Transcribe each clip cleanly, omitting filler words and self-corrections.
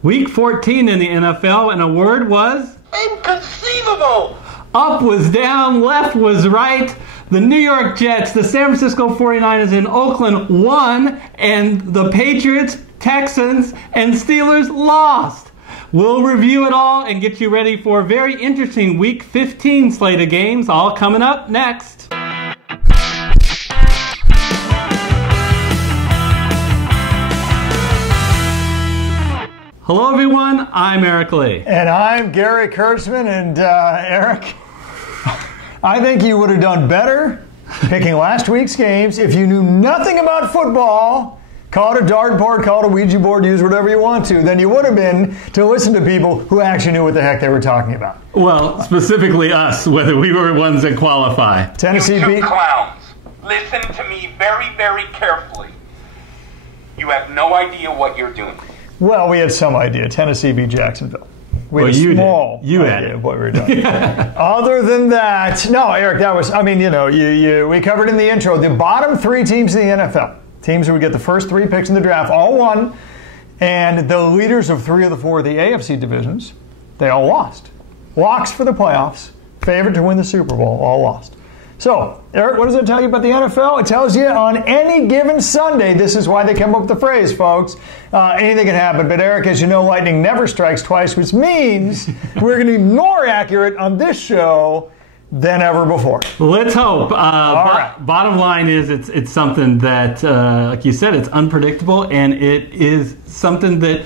Week 14 in the NFL, and a word was? Inconceivable! Up was down, left was right. The New York Jets, the San Francisco 49ers in Oakland won, and the Patriots, Texans, and Steelers lost. We'll review it all and get you ready for a very interesting Week 15 slate of games, all coming up next. Hello everyone, I'm Eric Lee. And I'm Gary Kurtzman, and Eric, I think you would have done better picking last week's games if you knew nothing about football. Call it a dartboard, call it a Ouija board, use whatever you want to. Then you would have been to listen to people who actually knew what the heck they were talking about. Well, specifically us, whether we were ones that qualify. Tennessee You two beat... clowns, listen to me very, very carefully. You have no idea what you're doing. Well, we had some idea. Tennessee beat Jacksonville. We Well, had a you small did. You had idea it. of what we were doing. Other than that, no, Eric, that was, I mean, you know, we covered in the intro, the bottom three teams in the NFL, teams who would get the first three picks in the draft, all won, and the leaders of three of the four of the AFC divisions, they all lost. Locks for the playoffs, favored to win the Super Bowl, all lost. So, Eric, what does it tell you about the NFL? It tells you on any given Sunday, this is why they come up with the phrase, folks, anything can happen. But Eric, as you know, lightning never strikes twice, which means we're going to be more accurate on this show than ever before. Let's hope. right. Bottom line is it's something that, like you said, it's unpredictable, and it is something that,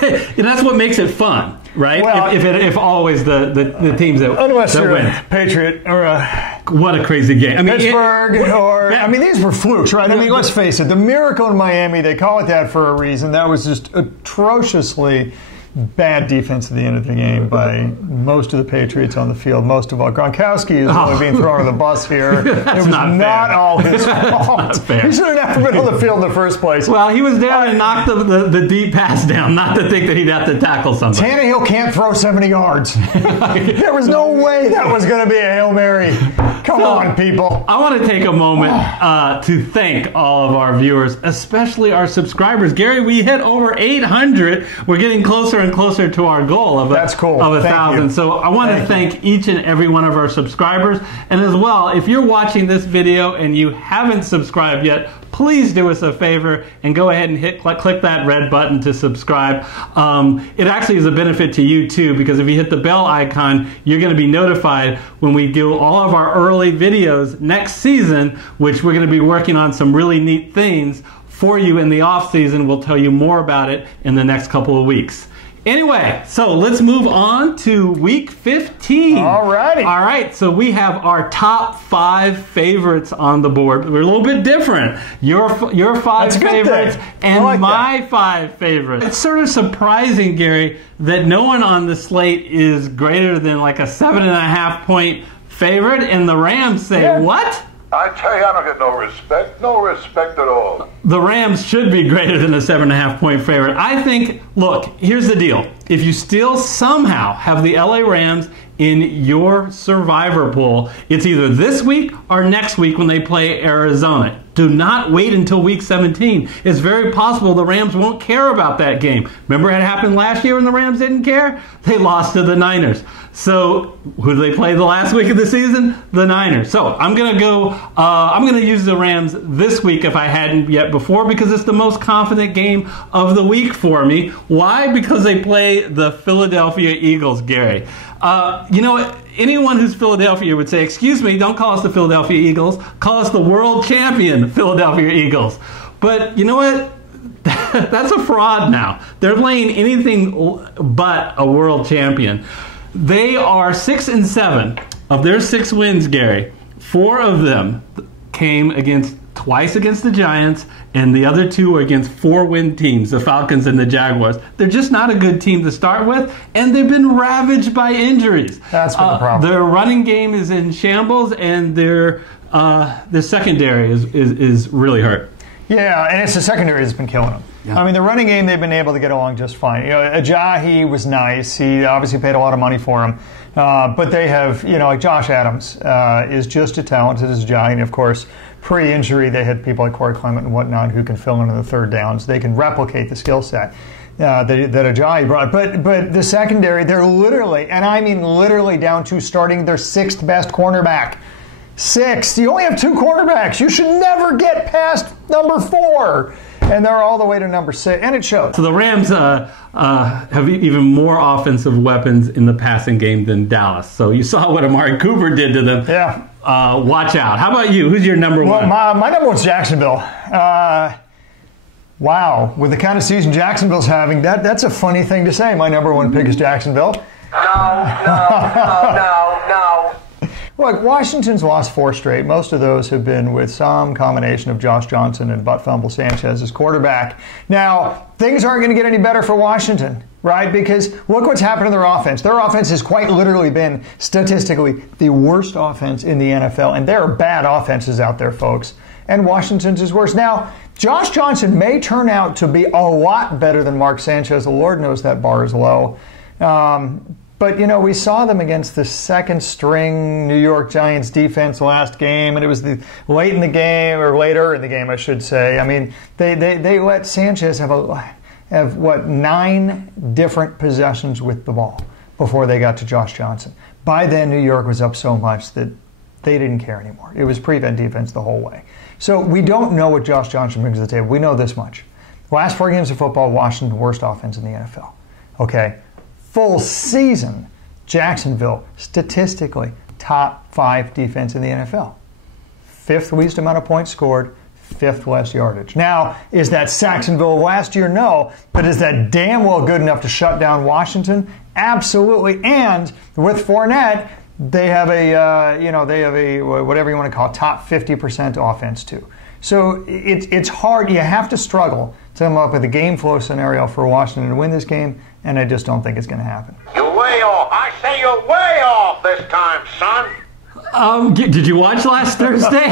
and that's what makes it fun, right? Well, if always the teams that you're win. a Patriot or What a crazy game. I mean, Pittsburgh, these were flukes, right? I mean, let's face it, the miracle in Miami, they call it that for a reason. That was just atrociously bad defense at the end of the game by most of the Patriots on the field. Most of all, Gronkowski is only being thrown on the bus here. It was not all his fault. He should have never been on the field in the first place. Well, he was there and knocked the deep pass down, not to think that he'd have to tackle somebody. Tannehill can't throw 70 yards. There was no way that was going to be a Hail Mary. Come on, people. I want to take a moment to thank all of our viewers, especially our subscribers. Gary, we hit over 800. We're getting closer and closer to our goal of That's cool. of 1,000. You. So I want to thank each and every one of our subscribers. And as well, if you're watching this video and you haven't subscribed yet, please do us a favor and go ahead and click that red button to subscribe. It actually is a benefit to you too, because if you hit the bell icon, you're going to be notified when we do all of our early videos next season, which we're going to be working on some really neat things for you in the off season. We'll tell you more about it in the next couple of weeks. Anyway, so let's move on to Week 15. All righty. All right, so we have our top 5 favorites on the board. We're a little bit different. Your 5 That's a good favorites thing. and I like my 5 favorites. It's sort of surprising, Gary, that no one on the slate is greater than like a 7.5 point favorite, and the Rams say, what? I tell you, I don't get no respect at all. The Rams should be greater than a 7.5 point favorite. I think, look, here's the deal. If you still somehow have the LA Rams in your survivor pool, it's either this week or next week when they play Arizona. Do not wait until week 17. It's very possible the Rams won't care about that game. Remember it happened last year when the Rams didn't care? They lost to the Niners. So who do they play the last week of the season? The Niners. So I'm going to use the Rams this week if I hadn't yet before, because it's the most confident game of the week for me. Why? Because they play the Philadelphia Eagles, Gary. You know, anyone who's Philadelphia would say, excuse me, don't call us the Philadelphia Eagles. Call us the world champion Philadelphia Eagles. But you know what? That's a fraud now. They're playing anything but a world champion. They are 6-7. Of their 6 wins, Gary, 4 of them came twice against the Giants, and the other 2 are against 4-win teams, the Falcons and the Jaguars. They're just not a good team to start with, and they've been ravaged by injuries. That's been the problem. Their running game is in shambles, and their secondary is really hurt. Yeah, and it's the secondary that's been killing them. Yeah. I mean, the running game, they've been able to get along just fine. You know, Ajayi was nice. He obviously paid a lot of money for him. But they have, you know, like Josh Adams is just as talented as Ajayi. And, of course, pre-injury, they had people like Corey Clement and whatnot who can fill in the third downs. They can replicate the skill set. that Ajayi brought. But the secondary, they're literally, and I mean literally, down to starting their 6th best cornerback. 6th. You only have 2 quarterbacks. You should never get past number 4. And they're all the way to number 6. And it shows. So the Rams have even more offensive weapons in the passing game than Dallas. So you saw what Amari Cooper did to them. Yeah. Watch out. How about you? Who's your number one? My number one's Jacksonville. Wow. With the kind of season Jacksonville's having, that's a funny thing to say. My number one pick is Jacksonville. No. Look, Washington's lost 4 straight. Most of those have been with some combination of Josh Johnson and Butt Fumble Sanchez as quarterback. Now, things aren't going to get any better for Washington, right? Because look what's happened to their offense. Their offense has quite literally been, statistically, the worst offense in the NFL. And there are bad offenses out there, folks. And Washington's is worse. Now, Josh Johnson may turn out to be a lot better than Mark Sanchez. The Lord knows that bar is low. But, you know, we saw them against the second-string New York Giants defense last game, and it was later in the game, I should say. I mean, they let Sanchez have 9 different possessions with the ball before they got to Josh Johnson. By then, New York was up so much that they didn't care anymore. It was prevent defense the whole way. So we don't know what Josh Johnson brings to the table. We know this much. Last 4 games of football, Washington, worst offense in the NFL. Okay? Full season, Jacksonville, statistically, top 5 defense in the NFL. 5th least amount of points scored, 5th less yardage. Now, is that Saxonville last year? No. But is that damn well good enough to shut down Washington? Absolutely. And with Fournette, they have a whatever you want to call it, top 50% offense too. So it's hard. You have to struggle to come up with a game flow scenario for Washington to win this game, and I just don't think it's going to happen. You're way off. I say you're way off this time, son. Did you watch last Thursday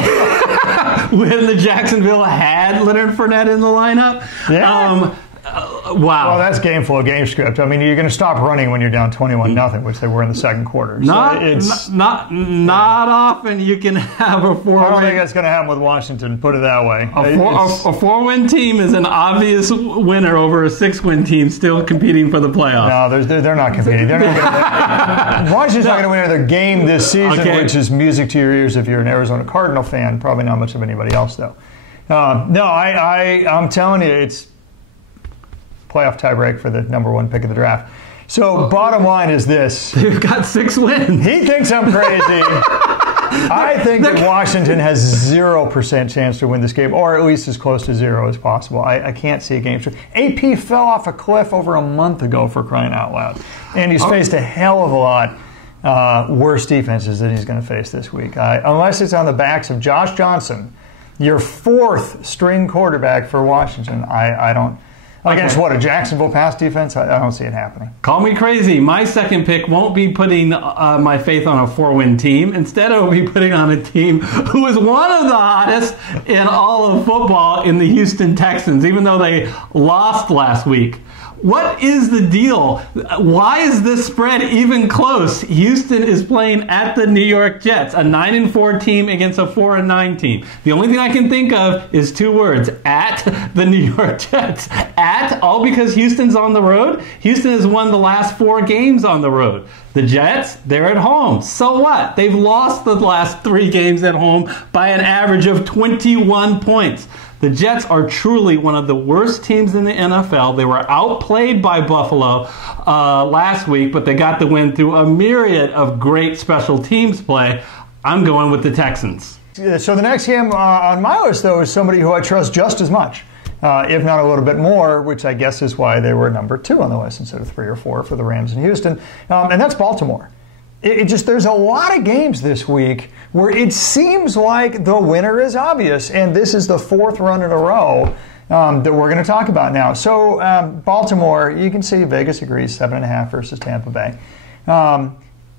when the Jacksonville had Leonard Fournette in the lineup? Yeah. Wow. Well, that's game flow, game script. I mean, you're going to stop running when you're down 21-0, which they were in the second quarter. Not often you can have a 4-win. I don't think that's going to happen with Washington, put it that way. A 4-win team is an obvious winner over a 6-win team still competing for the playoffs. No, they're not competing. They're not Washington's not going to win another game this season, which is music to your ears if you're an Arizona Cardinal fan. Probably not much of anybody else, though. I'm telling you, it's playoff tiebreak for the number 1 pick of the draft. So bottom line is this. They've got 6 wins. He thinks I'm crazy. I think that Washington has 0% chance to win this game, or at least as close to 0 as possible. I can't see a game. AP fell off a cliff over a month ago, for crying out loud. And he's faced a hell of a lot worse defenses than he's going to face this week. Unless it's on the backs of Josh Johnson, your 4th string quarterback for Washington, I don't. Against what, a Jacksonville pass defense? I don't see it happening. Call me crazy. My second pick won't be putting my faith on a 4-win team. Instead, I will be putting on a team who is one of the hottest in all of football in the Houston Texans, even though they lost last week. What is the deal? Why is this spread even close? Houston is playing at the New York Jets, a 9-4 team against a 4-9 team. The only thing I can think of is 2 words: at the New York Jets. At, all because Houston's on the road. Houston has won the last 4 games on the road. The Jets, they're at home. So what? They've lost the last 3 games at home by an average of 21 points. The Jets are truly one of the worst teams in the NFL. They were outplayed by Buffalo last week, but they got the win through a myriad of great special teams play. I'm going with the Texans. So the next game on my list, though, is somebody who I trust just as much, if not a little bit more, which I guess is why they were number 2 on the list instead of 3 or 4 for the Rams in Houston, and that's Baltimore. There's a lot of games this week where it seems like the winner is obvious, and this is the 4th run in a row that we're going to talk about now. So Baltimore, you can see Vegas agrees 7.5 versus Tampa Bay.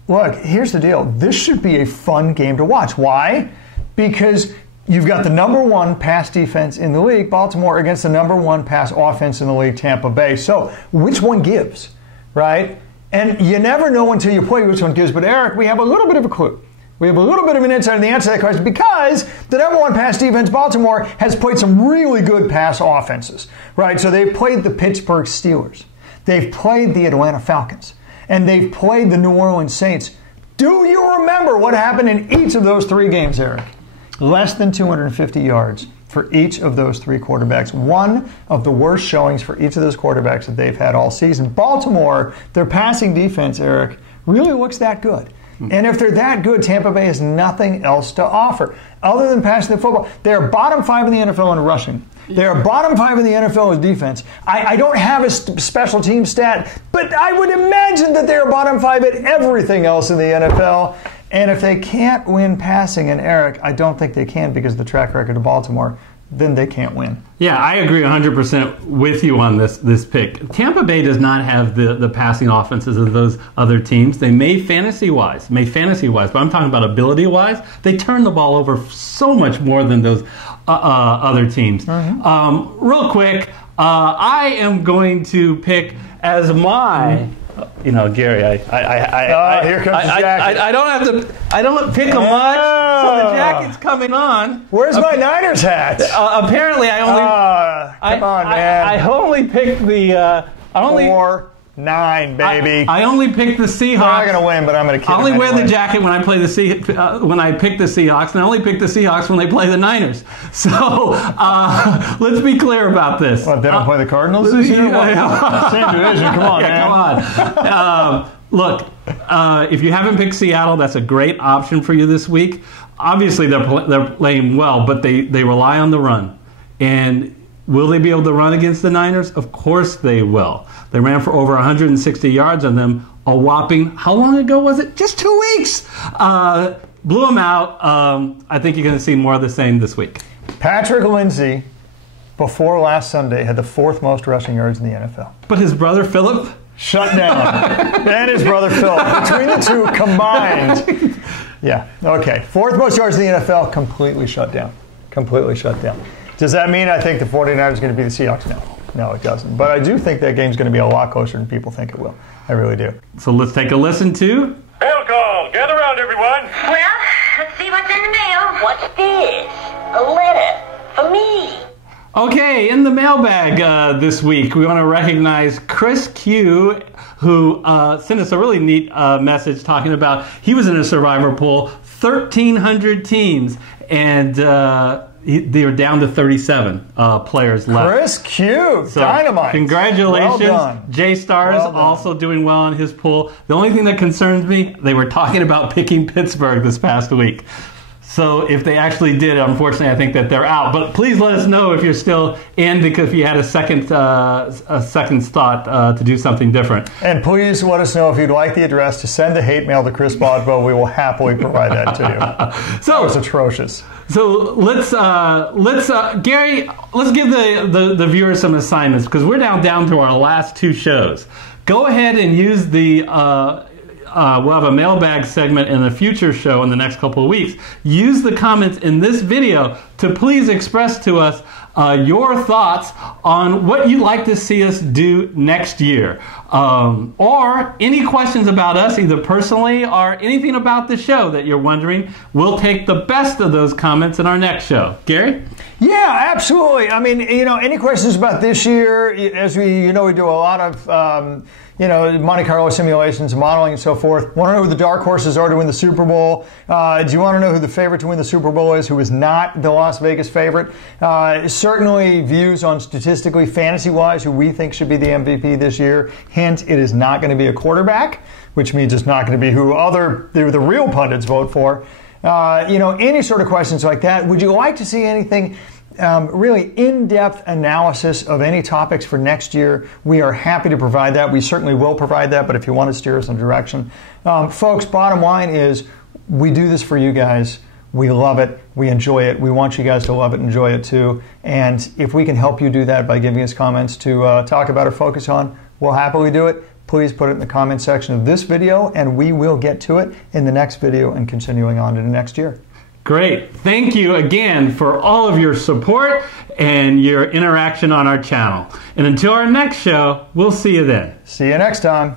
Look, here's the deal. This should be a fun game to watch. Why? Because you've got the number 1 pass defense in the league, Baltimore, against the number 1 pass offense in the league, Tampa Bay. So which one gives, right? And you never know until you play which one gives. But Eric, we have a little bit of a clue. We have a little bit of an insight on the answer to that question because the number one pass defense, Baltimore, has played some really good pass offenses, right? So they've played the Pittsburgh Steelers. They've played the Atlanta Falcons. And they've played the New Orleans Saints. Do you remember what happened in each of those 3 games, Eric? Less than 250 yards for each of those 3 quarterbacks. One of the worst showings for each of those quarterbacks that they've had all season. Baltimore, their passing defense, Eric, really looks that good. And if they're that good, Tampa Bay has nothing else to offer other than passing the football. They're bottom 5 in the NFL in rushing. They're bottom 5 in the NFL with defense. I don't have a special team stat, but I would imagine that they're bottom 5 at everything else in the NFL. And if they can't win passing, and Eric, I don't think they can because of the track record of Baltimore, then they can't win. Yeah, I agree 100% with you on this pick. Tampa Bay does not have the passing offenses of those other teams. They may fantasy-wise, but I'm talking about ability-wise. They turn the ball over so much more than those other teams. Mm-hmm. Real quick, I am going to pick as my... You know, Gary, here comes the jacket. I don't pick a much, so the jacket's coming on. Where's my Niners hat? Apparently, I only... come on, man. I only picked the... 4-9, baby. I only picked the Seahawks. They're not going to win, but I'm going to kill I only wear anyway. the jacket when I play when I pick the Seahawks, and I only pick the Seahawks when they play the Niners. So let's be clear about this. What, they don't play the Cardinals this year? Same division. Come on, man. Come on. Look, if you haven't picked Seattle, that's a great option for you this week. Obviously, they're playing well, but they rely on the run. And will they be able to run against the Niners? Of course they will. They ran for over 160 yards on them, a whopping, how long ago was it? Just 2 weeks. Blew them out. I think you're going to see more of the same this week. Patrick Lindsay, before last Sunday, had the 4th most rushing yards in the NFL. But his brother Philip? Shut down. And his brother Philip. Between the two combined. Yeah, okay. 4th most yards in the NFL, completely shut down. Completely shut down. Does that mean I think the 49ers are going to be the Seahawks? No, it doesn't. But I do think that game's going to be a lot closer than people think it will. I really do. So let's take a listen to... Mail call. Gather around, everyone. Well, let's see what's in the mail. What's this? A letter for me. Okay, in the mailbag this week, we want to recognize Chris Q, who sent us a really neat message talking about he was in a survivor pool, 1,300 teams, and they were down to 37 players left. Chris Q, so, dynamite. Congratulations. Well done. J-Stars also doing well in his pool. The only thing that concerns me, they were talking about picking Pittsburgh this past week. So if they actually did, unfortunately, I think that they're out. But please let us know if you're still in, because if you had a second thought to do something different. And please let us know if you'd like the address to send the hate mail to Chris Bodwell. We will happily provide that to you. So it's atrocious. So let's Gary, let's give the viewers some assignments, because we're now down to our last 2 shows. Go ahead and use the. We'll have a mailbag segment in a future show in the next couple of weeks. Use the comments in this video to please express to us your thoughts on what you'd like to see us do next year. Or any questions about us, either personally or anything about the show that you're wondering. We'll take the best of those comments in our next show. Gary? Yeah, absolutely. I mean, any questions about this year? As we do a lot of Monte Carlo simulations, modeling, and so forth. Want to know who the dark horses are to win the Super Bowl? Do you want to know who the favorite to win the Super Bowl is, who is not the Las Vegas favorite? Certainly views on statistically, fantasy-wise, who we think should be the MVP this year. Hint, it is not going to be a quarterback, which means it's not going to be who the real pundits vote for. Any sort of questions like that. Would you like to see anything really in-depth analysis of any topics for next year? We are happy to provide that. We certainly will provide that, but if you want to steer us in a direction. Folks, bottom line is we do this for you guys. We love it. We enjoy it. We want you guys to love it and enjoy it too. And if we can help you do that by giving us comments to talk about or focus on, we'll happily do it. Please put it in the comment section of this video, and we will get to it in the next video and continuing on to the next year. Great. Thank you again for all of your support and your interaction on our channel. And until our next show, we'll see you then. See you next time.